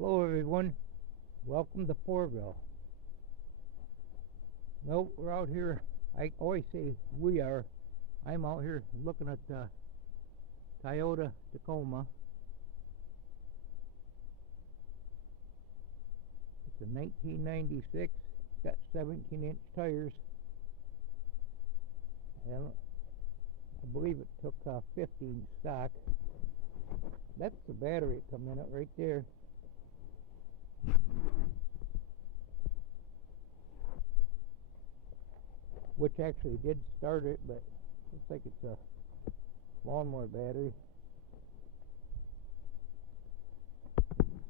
Hello everyone, welcome to Porville. Well, we're out here, I always say we are. I'm out here looking at the Toyota Tacoma. It's a 1996, it's got 17-inch tires. And I believe it took 15 stock. That's the battery coming in it right there. Which actually did start it, but looks like it's a lawnmower battery.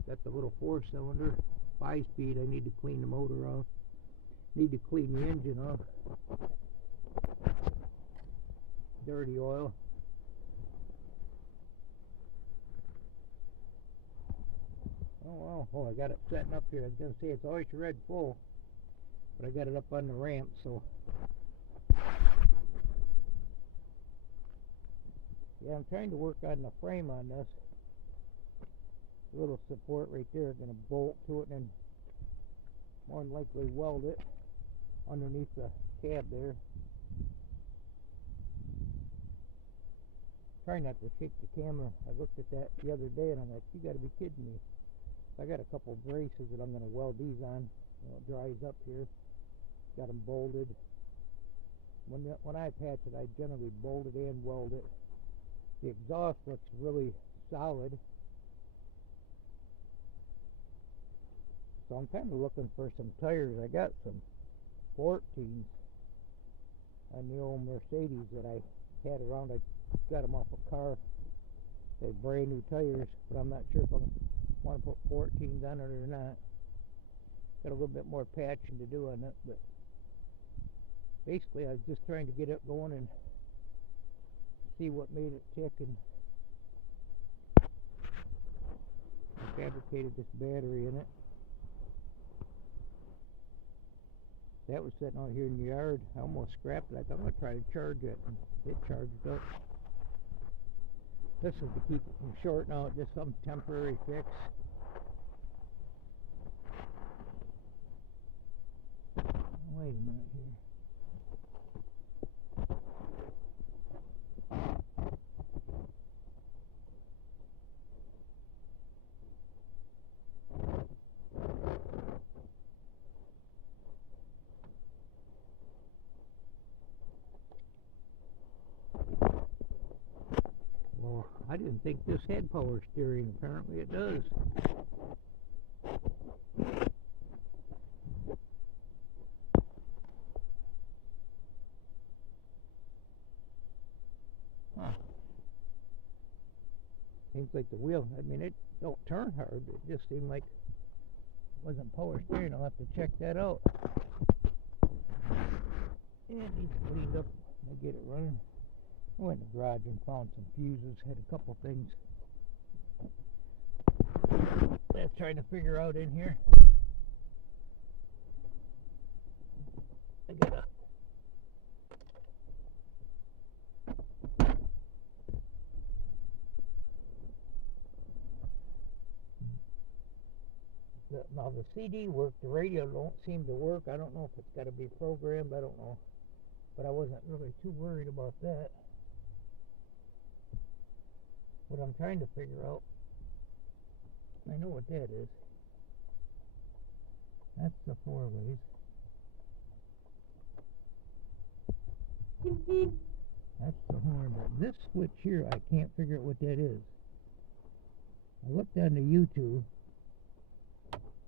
Got the little 4-cylinder, 5-speed. I need to clean the motor off. Need to clean the engine off. Dirty oil. Oh well, I got it setting up here. I was going to say it's always red full, but I got it up on the ramp, so yeah, I'm trying to work on the frame on this. A little support right there, going to bolt to it and then more than likely weld it underneath the cab there. Try not to shake the camera. I looked at that the other day and I'm like, you got to be kidding me. I got a couple of braces that I'm going to weld these on. It dries up here. Got them bolted. When I patch it, I generally bolt it and weld it. The exhaust looks really solid. So I'm kind of looking for some tires. I got some 14s on the old Mercedes that I had around. I got them off a car. They're brand new tires, but I'm not sure if I want to put 14s on it or not. Got a little bit more patching to do on it, but basically I was just trying to get it going and see what made it tick, and I fabricated this battery in it. That was sitting out here in the yard. I almost scrapped it. I thought I'm going to try to charge it. It charged up. This is to keep it from shorting out, just some temporary fix. Wait a minute here. Well, I didn't think this had power steering. Apparently it does. Huh. Seems like the wheel, I mean, it don't turn hard. It just seemed like it wasn't power steering. I'll have to check that out. And it needs cleaned up. I get it running. I went in the garage and found some fuses. Had a couple things that's trying to figure out in here. I gotta now the CD worked, the radio don't seem to work. I don't know if it's got to be programmed. I don't know, but I wasn't really too worried about that. What I'm trying to figure out, I know what that is. That's the 4-ways. That's the horn, but this switch here, I can't figure out what that is. I looked on the YouTube,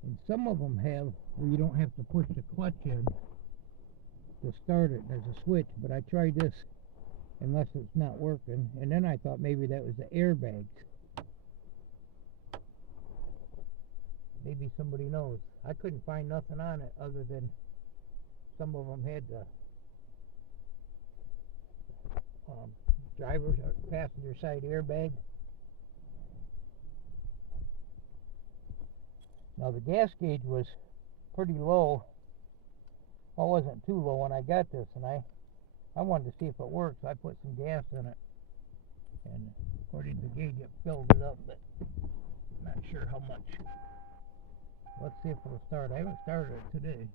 and some of them have where you don't have to push the clutch in to start it. There's a switch, but I tried this unless it's not working, and then I thought maybe that was the airbags. Maybe somebody knows. I couldn't find nothing on it other than some of them had the driver's or passenger side airbag. Now the gas gauge was pretty low. Well, it wasn't too low when I got this, and I wanted to see if it works. So I put some gas in it, and according to the gauge it filled it up, but I'm not sure how much. Let's see if it'll start. I haven't started it today.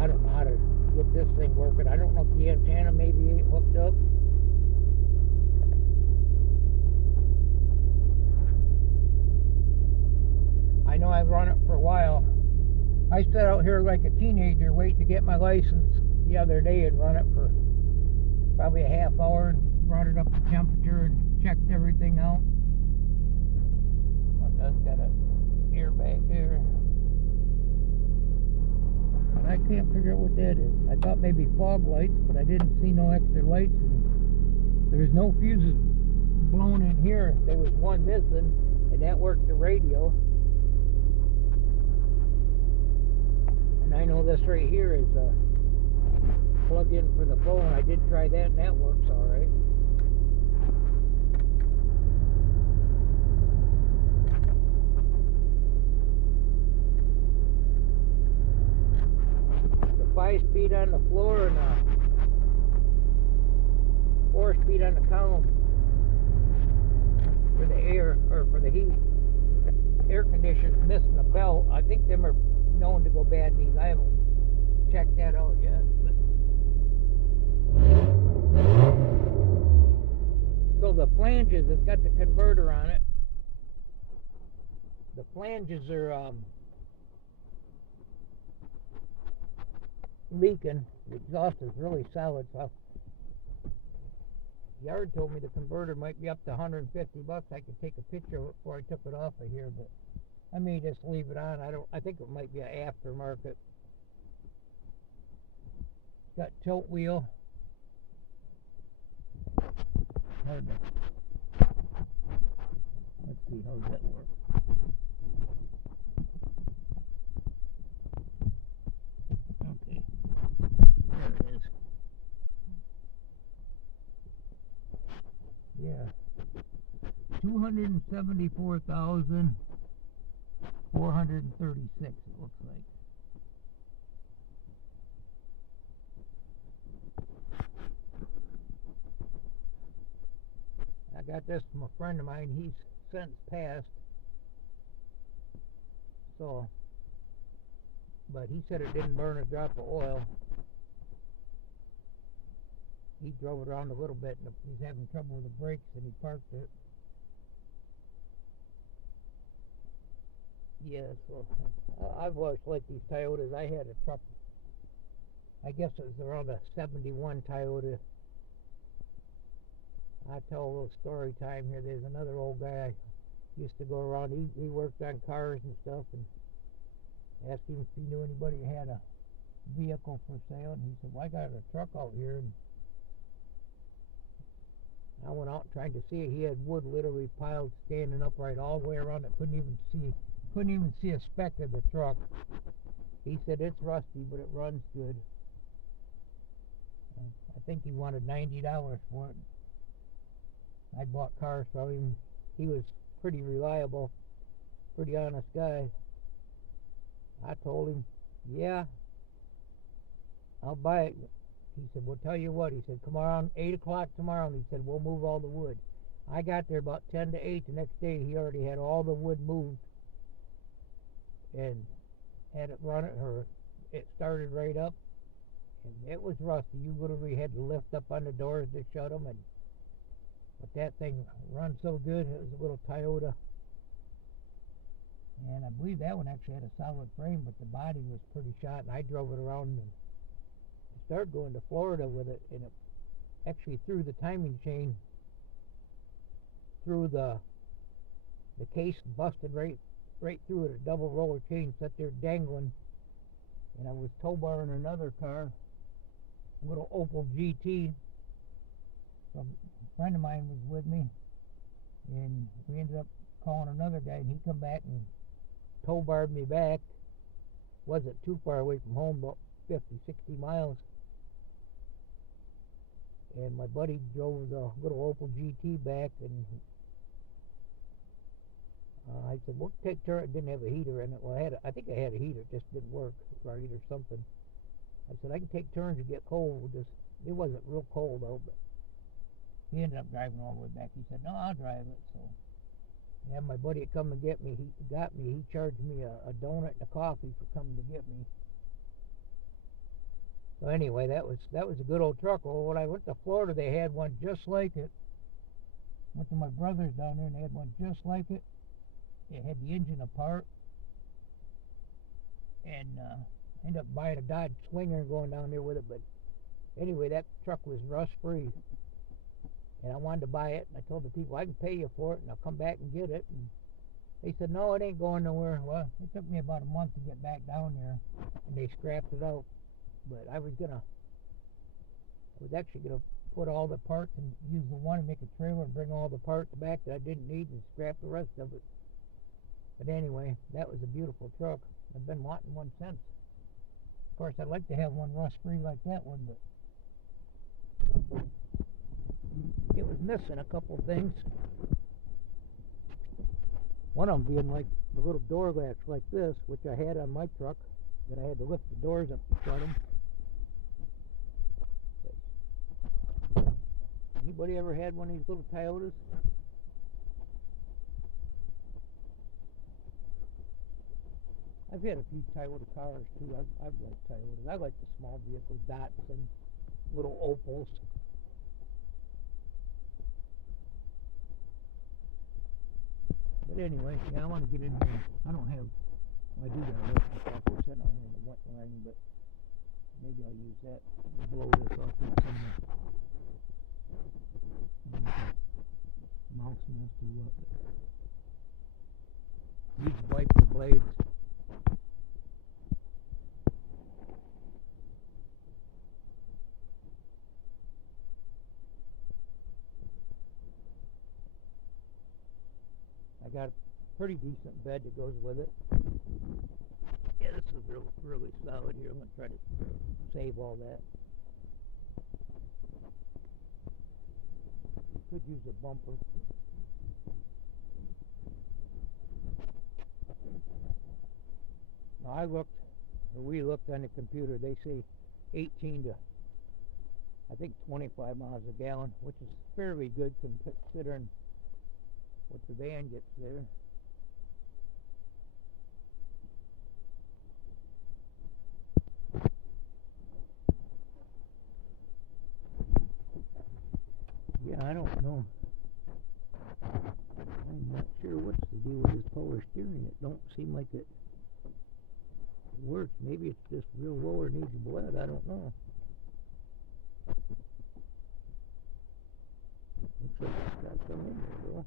I don't know how to get this thing working. I don't know if the antenna maybe ain't hooked up. I know I've run it for a while. I sat out here like a teenager waiting to get my license the other day and run it for probably a half hour and brought it up to temperature and checked everything out. Well, that's got an airbag there. And I can't figure out what that is. I thought maybe fog lights, but I didn't see no extra lights. And there's no fuses blown in here. There was one missing, and that worked the radio. And I know this right here is a plug-in for the phone. I did try that, and that works all right. The 5-speed on the floor and a 4-speed on the column for the air, or for the heat. Air conditioner's missing a belt. I think them are known to go bad in these. I haven't checked that out yet. But so the flanges, it's got the converter on it. The flanges are leaking. The exhaust is really solid. So Yard told me the converter might be up to $150. I could take a picture of it before I took it off of here, but I may just leave it on. I think it might be an aftermarket. Got tilt wheel. Hard to, let's see, how does that work? Okay, there it is. Yeah, 274,436 it looks like. I got this from a friend of mine. He's since passed. So, but he said it didn't burn a drop of oil. He drove it around a little bit and he's having trouble with the brakes and he parked it. Yeah, so I've always liked these Toyotas. I had a truck, I guess it was around a 71 Toyota. I tell a little story time here. There's another old guy I used to go around. He worked on cars and stuff, and asked him if he knew anybody who had a vehicle for sale, and he said, well, I got a truck out here. And I went out trying to see it. He had wood literally piled standing upright all the way around it. Couldn't even see a speck of the truck. He said it's rusty, but it runs good. I think he wanted $90 for it. I bought cars from him. He was pretty reliable, pretty honest guy. I told him, yeah, I'll buy it. He said, well, tell you what. He said, come around 8 o'clock tomorrow. And he said, we'll move all the wood. I got there about 10 to 8 the next day. He already had all the wood moved and had it run it, or it started right up. And it was rusty. You literally had to lift up on the doors to shut them. But that thing runs so good. It was a little Toyota. And I believe that one actually had a solid frame, but the body was pretty shot. And I drove it around and started going to Florida with it. And it actually threw the timing chain through the case, busted right through it. A double roller chain sat there dangling. And I was tow barring another car, a little Opel GT. So a friend of mine was with me, and we ended up calling another guy, and he come back and tow barred me back. Wasn't too far away from home, about 50, 60 miles. And my buddy drove the little Opel GT back, and I said, we'll take turn. It didn't have a heater in it. Well, I think I had a heater, it just didn't work right or something. I said, I can take turns to get cold. It wasn't real cold though, but He ended up driving all the way back. He said, "No, I'll drive it." So, yeah, my buddy had come to get me. He got me. He charged me a donut and a coffee for coming to get me. So anyway, that was a good old truck. Well, when I went to Florida, they had one just like it. Went to my brother's down there, and they had one just like it. It had the engine apart, and ended up buying a Dodge Swinger and going down there with it. But anyway, that truck was rust free, and I wanted to buy it. And I told the people, I can pay you for it, and I'll come back and get it. And they said, no, it ain't going nowhere. Well, it took me about a month to get back down there, and they scrapped it out. But I was actually gonna put all the parts and use the one and make a trailer and bring all the parts back that I didn't need and scrap the rest of it. But anyway, that was a beautiful truck. I've been wanting one since. Of course, I'd like to have one rust-free like that one, but it was missing a couple things. One of them being like the little door latch like this, which I had on my truck, that I had to lift the doors up to shut them. Anybody ever had one of these little Toyotas? I've had a few Toyota cars too. I've liked Toyotas. I like the small vehicles, Datsun, little Opals. But anyway, yeah, I want to get in here. I don't have, well, I do got a electric tractor sitting out here in the wet line, but maybe I'll use that to blow this off with some mouse nest or what. Use wiper blades. I got a pretty decent bed that goes with it. Yeah, this is really solid here. I'm going to try to save all that. Could use a bumper. Now we looked on the computer, they say 18 to, I think 25 miles a gallon, which is fairly good considering what the van gets there. Yeah, I don't know. I'm not sure what's the deal with this power steering. It don't seem like it works. Maybe it's just real low or needs bled. I don't know. Looks like it's got some in there, though.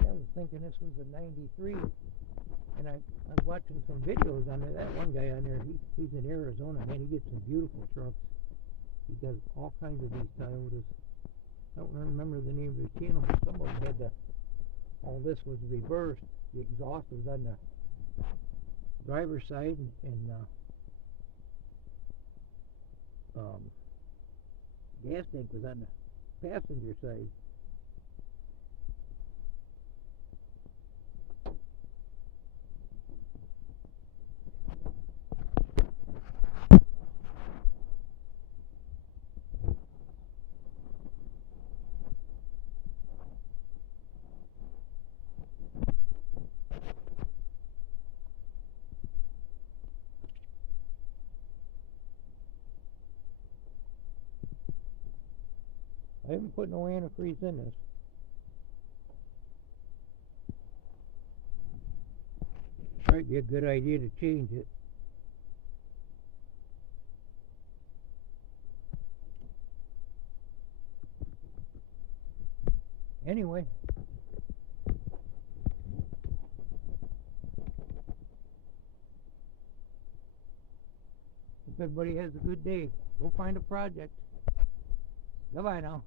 I was thinking this was a 93, and I was watching some videos on there. That one guy on there, he's in Arizona, man. He gets some beautiful trucks. He does all kinds of these Toyotas. I don't remember the name of his channel, but some of them had all this was reversed. The exhaust was on the driver's side, and gas tank was on the passenger side. I haven't put no antifreeze in this. Might be a good idea to change it. Anyway, hope everybody has a good day. Go find a project. Goodbye now.